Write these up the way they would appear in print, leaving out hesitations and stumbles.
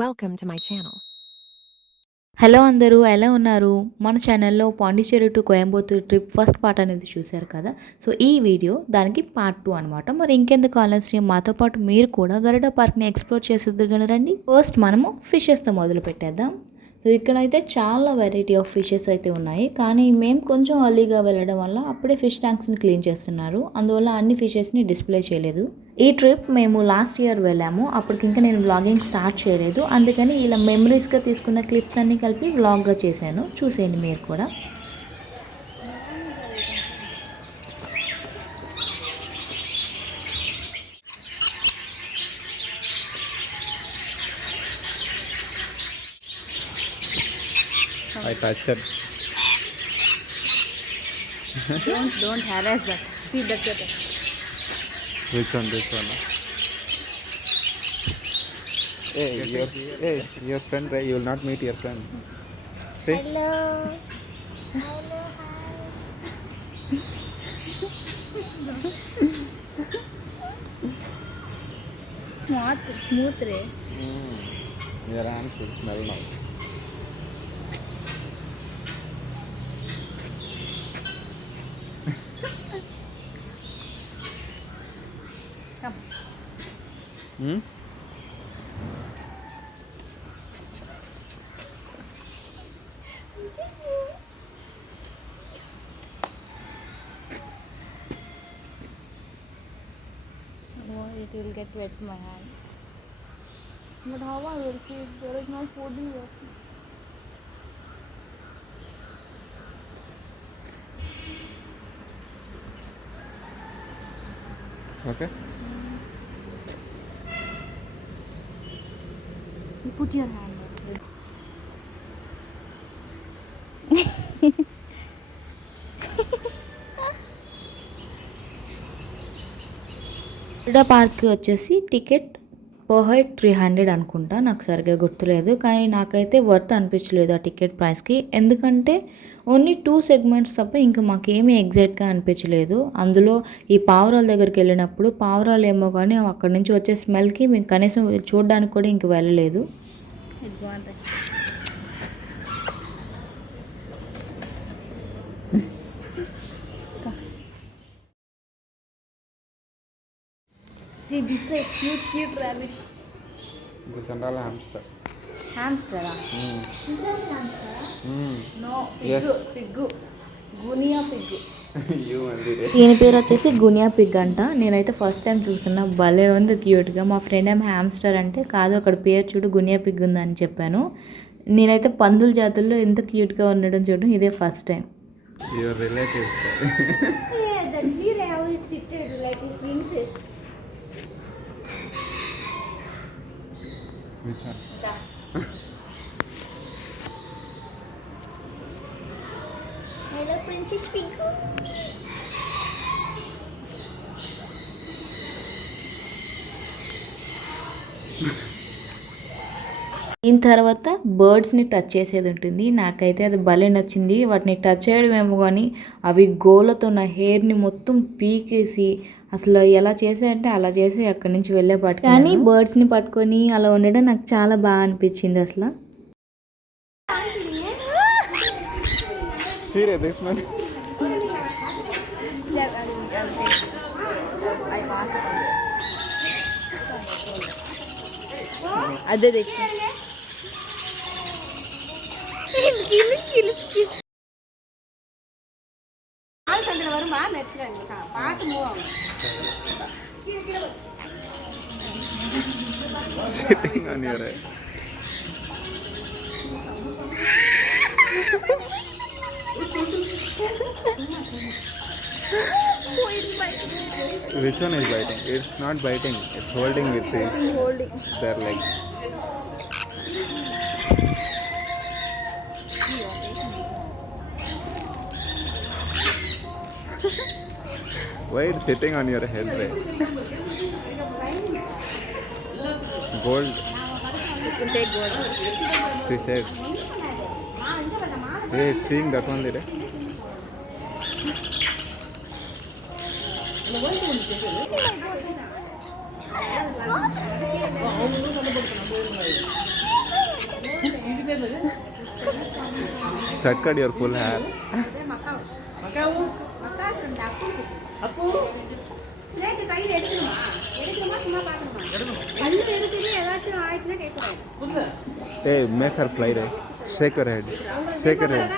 Welcome to my channel. Hello అందరూ ఎలా ఉన్నారు? మన ఛానల్లో పాండిచ్చేరి టు కోయంబత్తూర్ ట్రిప్ ఫస్ట్ పార్ట్ అనేది చూశారు కదా. సో ఈ వీడియో దానికి పార్ట్ 2 అనమాట. మరి ఇంకెందుకు ఆలస్యం, మాతో పాటు మీరు కూడా గరుడ పార్క్ని ఎక్స్ప్లోర్ చేసేద్దరు రండి. ఫస్ట్ మనము ఫిషెస్తో మొదలు పెట్టేద్దాం. సో ఇక్కడైతే చాలా వెరైటీ ఆఫ్ ఫిషెస్ అయితే ఉన్నాయి, కానీ మేము కొంచెం అర్లీగా వెళ్ళడం వల్ల అప్పుడే ఫిష్ ట్యాంక్స్ని క్లీన్ చేస్తున్నారు, అందువల్ల అన్ని ఫిషెస్ని డిస్ప్లే చేయలేదు. ఈ ట్రిప్ మేము లాస్ట్ ఇయర్ వెళ్ళాము, అప్పటికి ఇంకా నేను వ్లాగింగ్ స్టార్ట్ చేయలేదు, అందుకని ఇలా మెమరీస్గా తీసుకున్న క్లిప్స్ అన్నీ కలిపి వ్లాగ్గా చేశాను. చూసేయండి మీరు కూడా. I touched it. Don't harass that. See that's it. Which one? This one? Hey, your friend, right? You will not meet your friend. See? Hello. Hello, hi. Smooth, re. Your hands will smell now. Come. Oh, it will get wet my hand. But how I will keep? There is no food here. Okay. You put your hand there. గరుడ పార్క్కి వచ్చేసి ticket per head 300 అనుకుంటా, నాకు సరిగ్గా గుర్తులేదు, కానీ నాకైతే వర్త్ అనిపించలేదు ఆ టికెట్ ప్రైస్కి. ఎందుకంటే ఓన్లీ 2 సెగ్మెంట్స్ తప్ప ఇంకా మాకేమీ ఎగ్జాక్ట్గా అనిపించలేదు. అందులో ఈ పావురాల దగ్గరికి వెళ్ళినప్పుడు పావురాలు ఏమో కానీ అక్కడి నుంచి వచ్చే స్మెల్కి మేము కనీసం చూడడానికి కూడా ఇంక వెళ్ళలేదు. See, this is a cute rabbit. This and all hamster. Hamster. This is hamster. No, pig. Yes. Pig. Guinea pig. You only did. ఈయన పేరు వచ్చేసి గునియా పిగ్ అంట. నేనైతే ఫస్ట్ టైం చూస్తున్నా, భలే ఉంది క్యూట్గా. మా ఫ్రెండ్ ఏమో హ్యామ్స్టర్ అంటే, కాదు అక్కడ పేరు చూడు గునియా పిగ్ ఉందని చెప్పాను. నేనైతే పందుల జాతుల్లో ఎంత క్యూట్గా ఉండడం చూడడం ఇదే first time. Your relatives. Yeah, that here I will sit like a princess. Which one? Hello, Princess Pig. దీని తర్వాత బర్డ్స్ని టచ్ చేసేది ఉంటుంది. నాకైతే అది భలే నచ్చింది. వాటిని టచ్ చేయడం ఏమో కానీ అవి గోలతో నా హెయిర్ని మొత్తం పీకేసి అసలు ఎలా చేసాయంటే అలా చేసి అక్కడి నుంచి వెళ్ళేపాటి. కానీ బర్డ్స్ని పట్టుకొని అలా ఉండడం నాకు చాలా బాగా అనిపించింది అసలు. Serious, this one? అదే দেখি Sitting on your head. Which one is biting? It's not biting. It's holding with their legs. Why it's sitting on your head, right? Gold. She said. Hey, seeing that one there. Stuck at your full hair. Hey, make her fly right. Shake her head. Shake her head.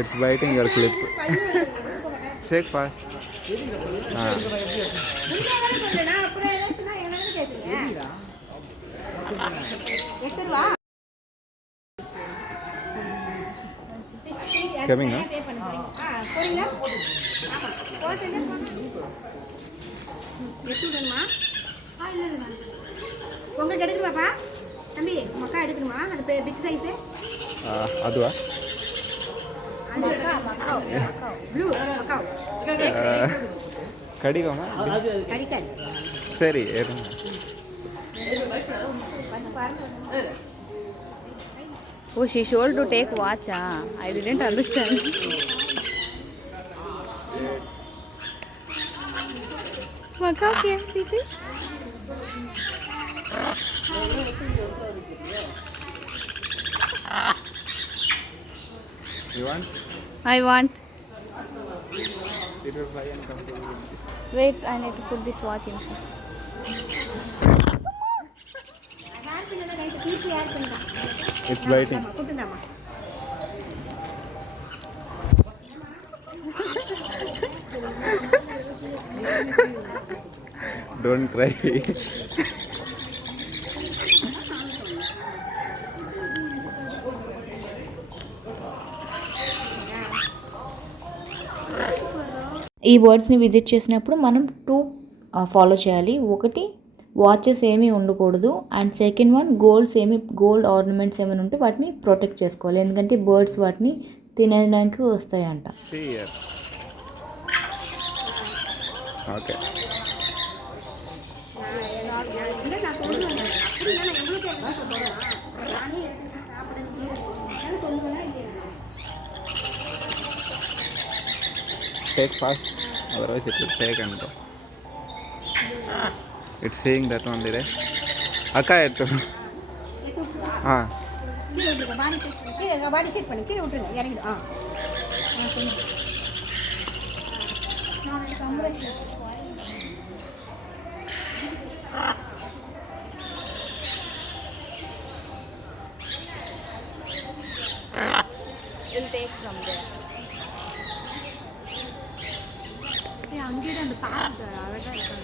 It's biting your clip. Shake fast. Coming, huh? உங்களுக்கு எடுக்கணுமாப்பா தம்பி மக்கா எடுக்கணுமா அது big size அதுவா ப்ளூ மக்கா கடிக்குமா கடிக்காது சரி ஏறுங்க Oh, she told to take watch. I didn't understand. Macau okay, Siti? You want? I want. It will fly and come to you. Wait, I need to put this watch in. It's biting. Don't cry. ఈ బర్డ్స్ని విజిట్ చేసినప్పుడు మనం 2 ఫాలో చేయాలి. ఒకటి వాచెస్ ఏమీ ఉండకూడదు, and second one gold ornaments ఏమైనా ఉంటే వాటిని ప్రొటెక్ట్ చేసుకోవాలి, ఎందుకంటే బర్డ్స్ వాటిని తినడానికి వస్తాయంట. See here. Okay. Take fast, otherwise it will take and go. It's saying that only, right? Akka ettu. பாடி செட் பண்ணி கீழே விட்டுருங்க இறங்கிடும் We'll take from there. அங்கேயே அந்த பாருங்க அழகா இருக்காங்க.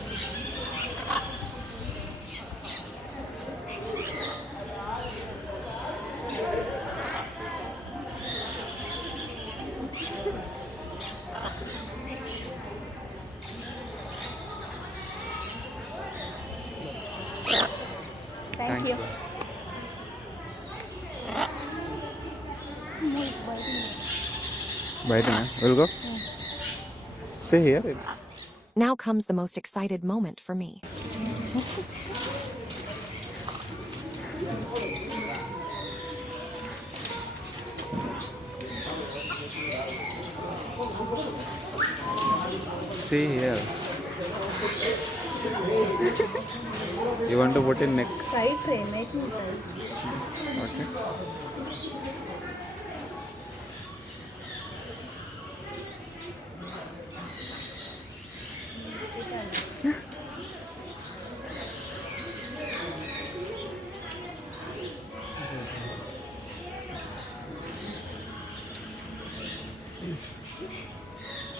Thank you. Biting, huh? We'll go. Stay here. It's Now comes the most excited moment for me. see here. You want to put in neck? Side tray, make me try. Okay.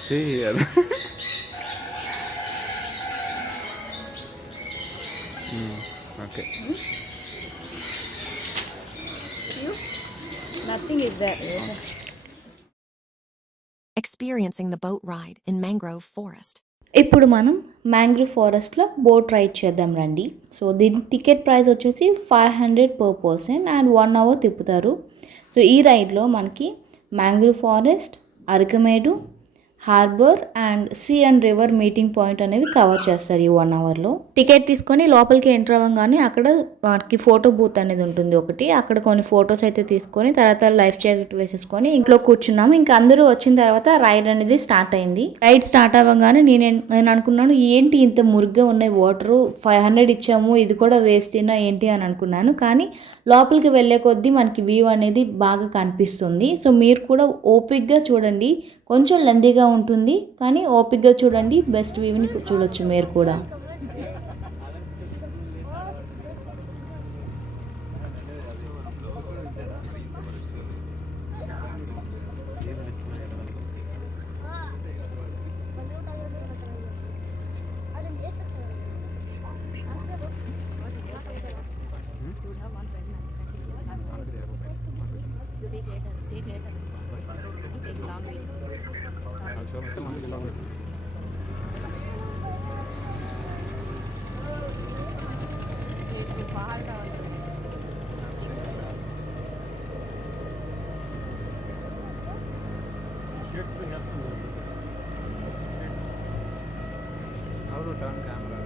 See here. Okay. Nothing is there. Experiencing the boat ride in mangrove forest. ఇప్పుడు మనం మ్యాంగ్రూవ్ ఫారెస్ట్లో boat ride చేద్దాం రండి. సో దీని ticket price వచ్చేసి 500 per person and 1 hour తిప్పుతారు. So ఈ రైడ్లో మనకి mangrove forest, Arikamedu, harbour and sea and river meeting point అనేవి కవర్ చేస్తారు ఈ 1 అవర్లో. టికెట్ తీసుకొని లోపలికి ఎంటర్ అవ్వగానే అక్కడ మనకి ఫోటో బూత్ అనేది ఉంటుంది ఒకటి. అక్కడ కొన్ని ఫొటోస్ అయితే తీసుకొని తర్వాత లైఫ్ జాకెట్ వేసేసుకొని ఇంట్లో కూర్చున్నాము. ఇంకా అందరూ వచ్చిన తర్వాత రైడ్ అనేది స్టార్ట్ అయింది. రైడ్ స్టార్ట్ అవ్వగానే నేను అనుకున్నాను ఏంటి ఇంత మురిగ్గా ఉన్నాయి వాటరు, 500 ఇచ్చాము ఇది కూడా వేస్టేనా ఏంటి అని అనుకున్నాను. కానీ లోపలికి వెళ్ళే కొద్దీ మనకి వ్యూ అనేది బాగా కనిపిస్తుంది. సో మీరు కూడా ఓపిక్గా చూడండి, కొంచెం లెందీగా ఉంటుంది కానీ ఓపిక్గా చూడండి, బెస్ట్ వ్యూని చూడొచ్చు మీరు కూడా. How to turn camera?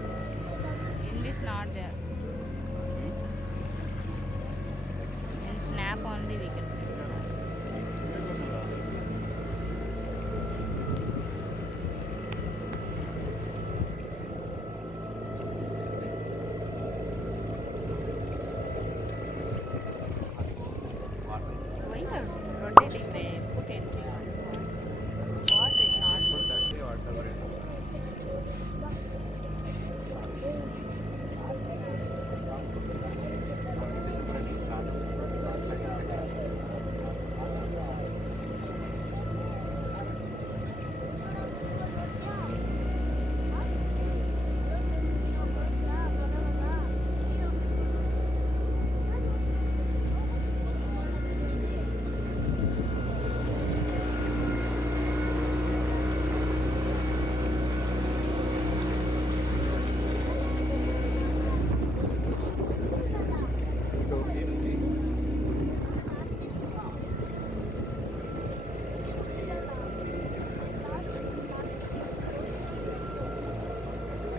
English not there. And snap only we can see. Why you are rotating the put anything on? What is not good? That's the water.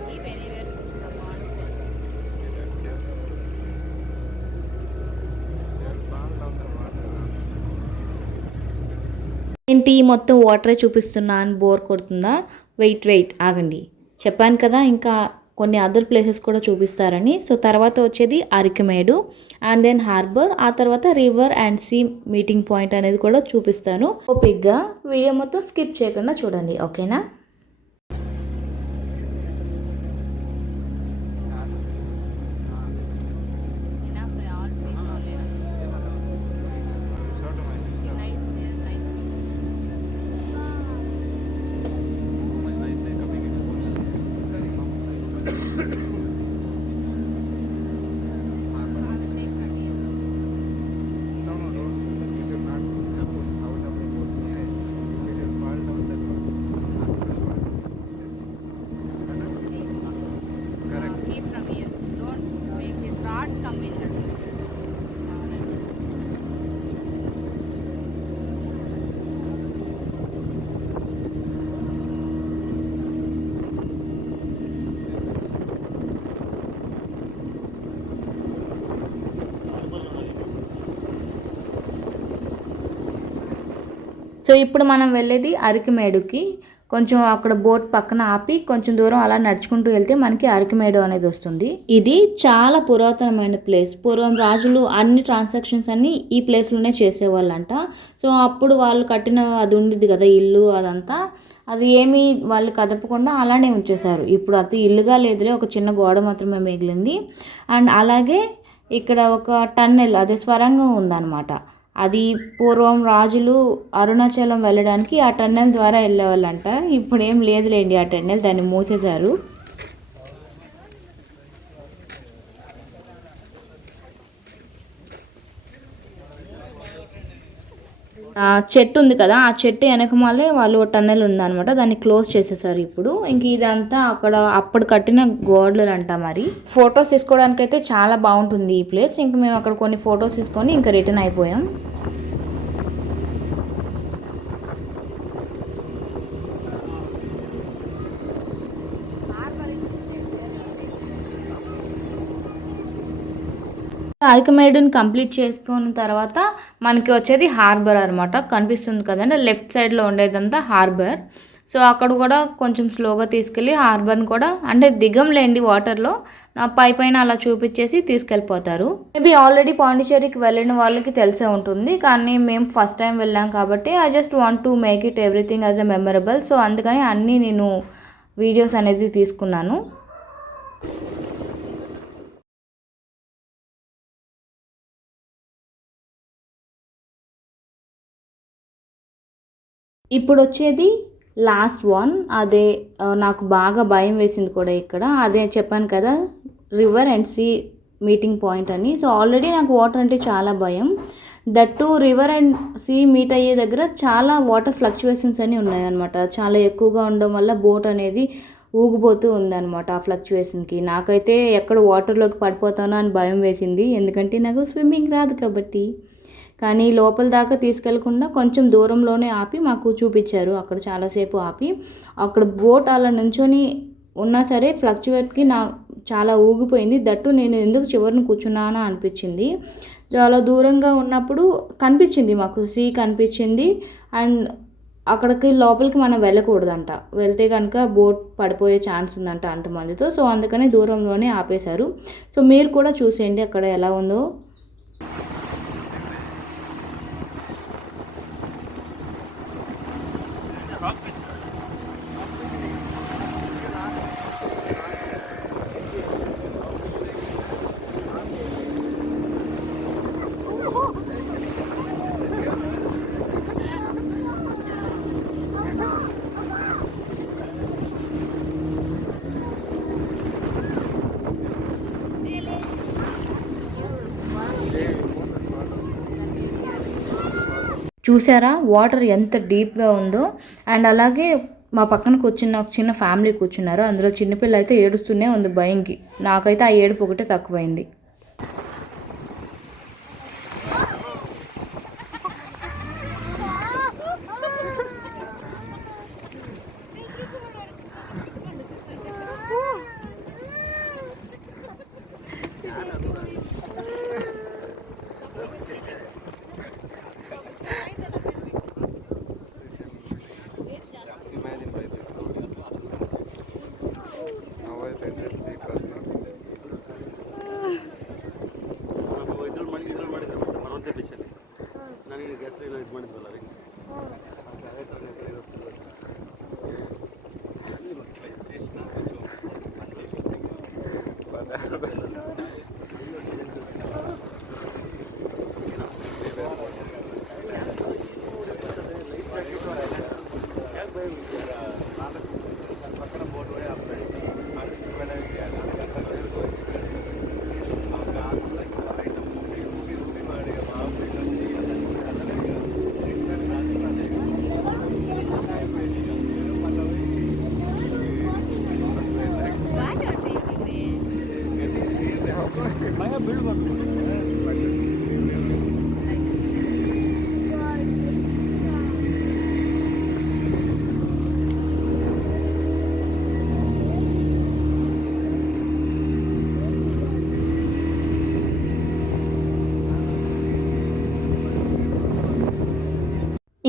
Keep anywhere from on. ఏంటి మొత్తం వాటరే చూపిస్తున్నాను బోర్ కొడుతుందా? వెయిట్ ఆగండి, చెప్పాను కదా ఇంకా కొన్ని అదర్ ప్లేసెస్ కూడా చూపిస్తారని. సో తర్వాత వచ్చేది అరకుమేడు అండ్ దెన్ హార్బర్, ఆ తర్వాత river and sea meeting point అనేది కూడా చూపిస్తాను. ఓపిక్గా వీడియో మొత్తం స్కిప్ చేయకుండా చూడండి, ఓకేనా? Enough, all things only. Nice, yes, nice. Keep from here. Don't make this rod come in the so ఇప్పుడు మనం వెళ్ళేది అరకుమేడుకి. కొంచెం అక్కడ బోట్ పక్కన ఆపి కొంచెం దూరం అలా నడుచుకుంటూ వెళ్తే మనకి అరకుమేడు అనేది వస్తుంది. ఇది చాలా పురాతనమైన ప్లేస్. పూర్వం రాజులు అన్ని ట్రాన్సాక్షన్స్ అన్ని ఈ ప్లేస్లోనే చేసేవాళ్ళంట. సో అప్పుడు వాళ్ళు కట్టిన అది ఉండేది కదా ఇల్లు, అదంతా అది ఏమీ వాళ్ళు కదపకుండా అలానే ఉంచేశారు. ఇప్పుడు అది ఇల్లుగా లేదులే, ఒక చిన్న గోడ మాత్రమే మిగిలింది. అండ్ అలాగే ఇక్కడ ఒక టన్నెల్, అదే స్వరంగం ఉందన్నమాట. అది పూర్వం రాజులు అరుణాచలం వెళ్ళడానికి ఆ టన్నెల్ ద్వారా వెళ్ళేవాళ్ళంట. ఇప్పుడు ఏం లేదులేండి ఆ టన్నెల్, దాన్ని మూసేశారు. ఆ చెట్టు ఉంది కదా, ఆ చెట్టు వెనకమాలే వాళ్ళు టన్నెల్ ఉందన్నమాట, దాన్ని క్లోజ్ చేసేసారు ఇప్పుడు. ఇంక ఇదంతా అక్కడ అప్పుడు కట్టిన గోడలు అంట. మరి ఫొటోస్ తీసుకోవడానికి అయితే చాలా బాగుంటుంది ఈ ప్లేస్. ఇంక మేము అక్కడ కొన్ని ఫొటోస్ తీసుకొని ఇంకా రిటర్న్ అయిపోయాం. అరకమేడుని కంప్లీట్ చేసుకున్న తర్వాత మనకి వచ్చేది హార్బర్ అనమాట. కనిపిస్తుంది కదండి, లెఫ్ట్ సైడ్లో ఉండేదంతా హార్బర్. సో అక్కడ కూడా కొంచెం స్లోగా తీసుకెళ్ళి హార్బర్ని కూడా అంటే దిగంలేండి వాటర్లో, పైన అలా చూపించేసి తీసుకెళ్ళిపోతారు. మేబీ ఆల్రెడీ పాండిచ్చేరికి వెళ్ళిన వాళ్ళకి తెలిసే ఉంటుంది, కానీ మేము ఫస్ట్ టైం వెళ్ళాం కాబట్టి I just want to make it everything as a memorable. So అందుకని అన్నీ నేను వీడియోస్ అనేది తీసుకున్నాను. ఇప్పుడు వచ్చేది లాస్ట్ వన్. అదే నాకు బాగా భయం వేసింది కూడా ఇక్కడ. అదే చెప్పాను కదా, river and sea meeting point అని. సో ఆల్రెడీ నాకు వాటర్ అంటే చాలా భయం. That river and sea meet అయ్యే దగ్గర చాలా వాటర్ ఫ్లక్చువేషన్స్ అని ఉన్నాయన్నమాట. చాలా ఎక్కువగా ఉండడం వల్ల బోట్ అనేది ఊగిపోతూ ఉందన్నమాట ఆ ఫ్లక్చువేషన్కి. నాకైతే ఎక్కడ వాటర్లోకి పడిపోతానో అని భయం వేసింది, ఎందుకంటే నాకు స్విమ్మింగ్ రాదు కాబట్టి. కానీ లోపల దాకా తీసుకెళ్లకుండా కొంచెం దూరంలోనే ఆపి మాకు చూపించారు. అక్కడ చాలాసేపు ఆపి అక్కడ బోట్ అలా నుంచొని ఉన్నా సరే ఫ్లక్చువేట్కి చాలా ఊగిపోయింది. దట్టు నేను ఎందుకు చివరిని కూర్చున్నానా అనిపించింది. చాలా దూరంగా ఉన్నప్పుడు కనిపించింది మాకు, సీ కనిపించింది. అండ్ అక్కడికి లోపలికి మనం వెళ్ళకూడదంట, వెళ్తే కనుక బోట్ పడిపోయే ఛాన్స్ ఉందంట అంతమందితో. సో అందుకని దూరంలోనే ఆపేశారు. సో మీరు కూడా చూసేయండి అక్కడ ఎలా ఉందో. చూసారా వాటర్ ఎంత డీప్గా ఉందో. అండ్ అలాగే మా పక్కన కూర్చున్న ఒక చిన్న ఫ్యామిలీ కూర్చున్నారు. అందులో చిన్నపిల్ల అయితే ఏడుస్తూనే ఉంది భయంకి. నాకైతే ఆ ఏడుపు ఒకటే తక్కువైంది.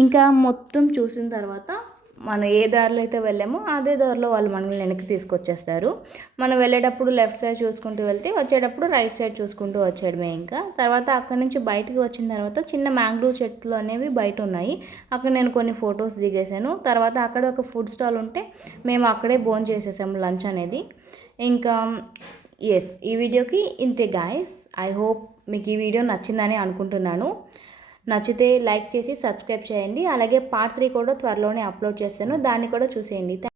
ఇంకా మొత్తం చూసిన తర్వాత మనం ఏ దారిలో అయితే వెళ్ళామో అదే దారిలో వాళ్ళు మనల్ని వెనక్కి తీసుకొచ్చేస్తారు. మనం వెళ్ళేటప్పుడు లెఫ్ట్ సైడ్ చూసుకుంటూ వెళ్తే వచ్చేటప్పుడు రైట్ సైడ్ చూసుకుంటూ వచ్చేయడమే. ఇంకా తర్వాత అక్కడి నుంచి బయటకు వచ్చిన తర్వాత చిన్న మ్యాంగ్రూవ్ చెట్లు అనేవి బయట ఉన్నాయి. అక్కడ నేను కొన్ని ఫొటోస్ దిగేశాను. తర్వాత అక్కడ ఒక ఫుడ్ స్టాల్ ఉంటే మేము అక్కడే భోజనం చేసేసాము లంచ్ అనేది. ఇంకా ఎస్, ఈ వీడియోకి ఇంతే గాయస్. ఐ హోప్ మీకు ఈ వీడియో నచ్చిందని అనుకుంటున్నాను. నచ్చితే లైక్ చేసి సబ్స్క్రైబ్ చేయండి. అలాగే పార్ట్ 3 కూడా త్వరలోనే అప్లోడ్ చేస్తాను, దాన్ని కూడా చూసేయండి.